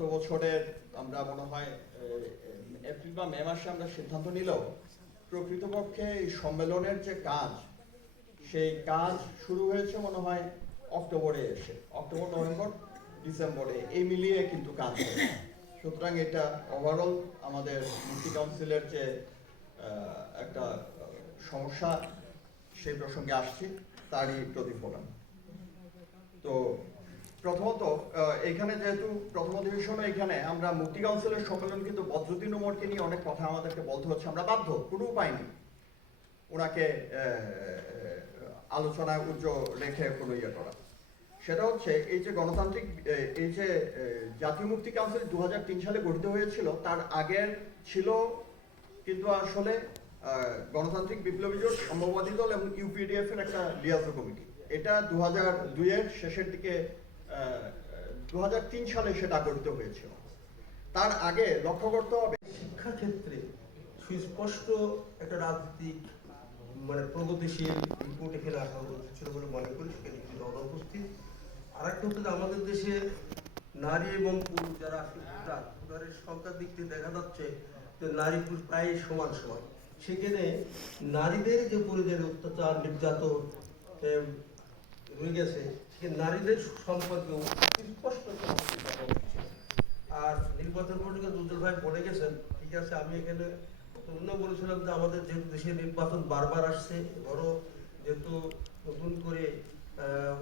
গত বছরের আমরা মনে হয় এপ্রিল বা মে মাসে আমরা সিদ্ধান্ত নিল প্রকৃতপক্ষে এই সম্মেলনের যে কাজ সেই কাজ শুরু হয়েছে মনে হয় অক্টোবরে এসে, অক্টোবর নভেম্বর ডিসেম্বরে এই মিলিয়ে কিন্তু কাজ হবে। সুতরাং এটা ওভারঅল আমাদের মুক্তি কাউন্সিলের যে একটা সমস্যা সেই প্রসঙ্গে আসছি তারই প্রতিফলন। তো প্রথমত এখানে যেহেতু প্রথম অধিবেশনে এখানে আমরা মুক্তি কাউন্সিলের সম্মেলন কিন্তু বদরুদ্দিন ওমরকে নিয়ে অনেক কথা আমাদেরকে বলতে হচ্ছে, আমরা বাধ্য, কোনো উপায় নেই ওনাকে আলোচনায় রেখে কোনো ইয়ে করা। সেটা হচ্ছে এই যে গণতান্ত্রিক এই যে জাতীয় মুক্তি কাউন্সিল 2003 সালে গঠিত হয়েছিল, তার আগের ছিল কিন্তু আসলে গণতান্ত্রিক বিপ্লবী জোট, সম্ভববাদী দল এবং ইউপিডিএফ এর একটা লিয়াজো কমিটি। এটা 2002 এর শেষের দিকে 2003 সালে সেটা গঠিত হয়েছিল। তার আগে লক্ষ্য করতে হবে শিক্ষা ক্ষেত্রে সুস্পষ্ট একটা রাজনৈতিক প্রগতিশীল রিপোর্ট এখানে আসা উচিত ছিল বলে মনে করি, সেখানে কিন্তু অনুপস্থিত। আর একটা হচ্ছে আমাদের দেশে নারী এবং পুরুষ যারা আসলে সংখ্যার দিক থেকে দেখা যাচ্ছে যে নারী পুরুষ প্রায় সমান সমান। সেখানে নারীদের যে পরিবারের অত্যাচার নির্যাতন হয়ে গেছে, সেখানে নারীদের সম্পর্কে স্পষ্ট আর নির্বাচন কমিশন দুজন ভাই বলে গেছেন, ঠিক আছে। আমি এখানে বলেছিলাম যে আমাদের যেহেতু দেশের নির্বাচন বারবার আসছে, বড় যেহেতু নতুন করে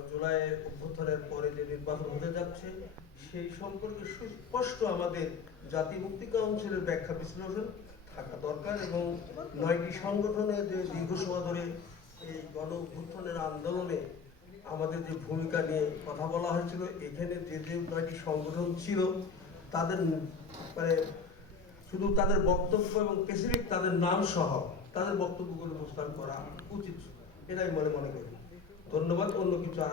জুলাই অভ্যুত্থানের পরে যে নির্বাচন হতে যাচ্ছে সেই সম্পর্কে সুস্পষ্ট আমাদের জাতীয় মুক্তি কাউন্সিলের ব্যাখ্যা বিশ্লেষণ থাকা দরকার এবং 9টি সংগঠনের যে দীর্ঘ সময় ধরে এই গণ অভ্যুত্থানের আন্দোলনে আমাদের যে ভূমিকা নিয়ে কথা বলা হয়েছিল, এখানে যে 9টি সংগঠন ছিল তাদের মানে শুধু তাদের বক্তব্য এবং স্পেসিফিক তাদের নাম সহ তাদের বক্তব্যগুলো উপস্থাপন করা উচিত, এটাই মনে করি। ধন্যবাদ। অন্য কিছু আর